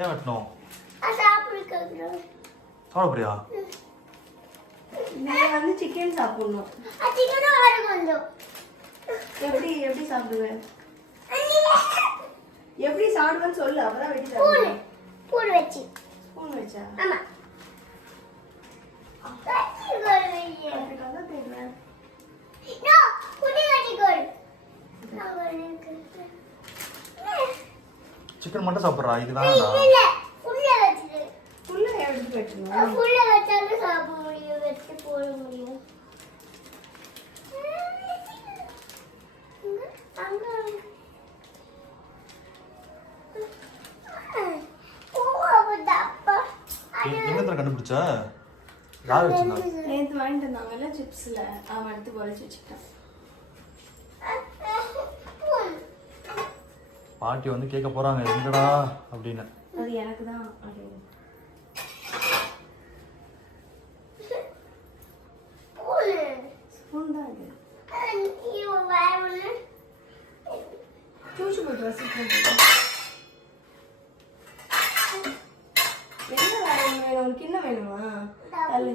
ஏன் வெட்டணும்? சாப்பிடுறேன். சாப்பிட போறியா? நான் வந்து சிக்கன் சாப்பிடணும். சிக்கனும் ஆறு கொஞ்சம். எப்படி சாப்பிடுவேன்? எப்படி சாப்பிடுவேன்னு சொல்லு, அப்பதான் வெட்டி சாப்பிடுவேன். ஸ்பூன் வச்சு. ஸ்பூன் வச்சா? ஆமா. அப்படிதான் தேடுறேன். நோ, குடி கட்டிக்கோள். சிக்கன் மட்டும் சாப்பிட்றா, இது வேணாடா. இல்ல, புள்ள வச்சிரு. புள்ள எடுத்து வெட்டணும். புள்ள வச்சாலும் சாப்பிட முடியும், வச்சு போட முடியும். அங்க எங்கத்துல கண்டுபிடிச்ச? யார் வச்சிருந்தா? நேற்று வாங்கிட்டு வந்தாங்கல்ல சிப்ஸ்ல, அவன் எடுத்து பொறிச்சு வச்சுக்கிட்டான். பாட்டி வந்து கேட்க போறாங்க எங்கடா அப்படின்னு. அது எனக்கு தான் அப்படின்னு. ஸ்பூன் தான் இது. தூச்சு போட்டு வச்சுக்கிட்டேன். என்ன வேணும்? உனக்கு என்ன வேணுமா? தள்ளு.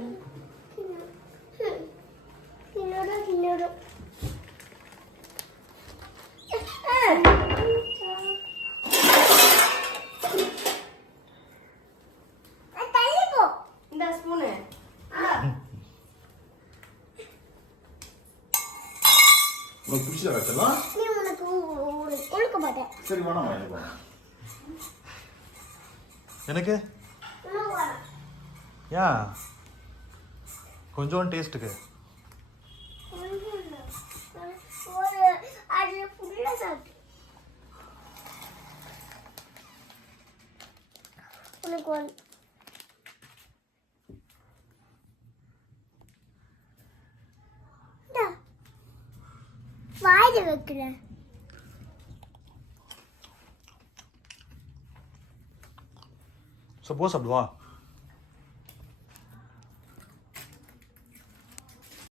இந்த ஸ்பூனு உனக்கு பிடிச்ச வச்சலாம். நீ உனக்கு ஒழுக்க மாட்டேன். சரி வேணாம் எனக்கு. எனக்கு ஏன் கொஞ்சம் டேஸ்ட்டுக்கு வாயில வைக்கிறேன். சப்போஸ் அப்படிவா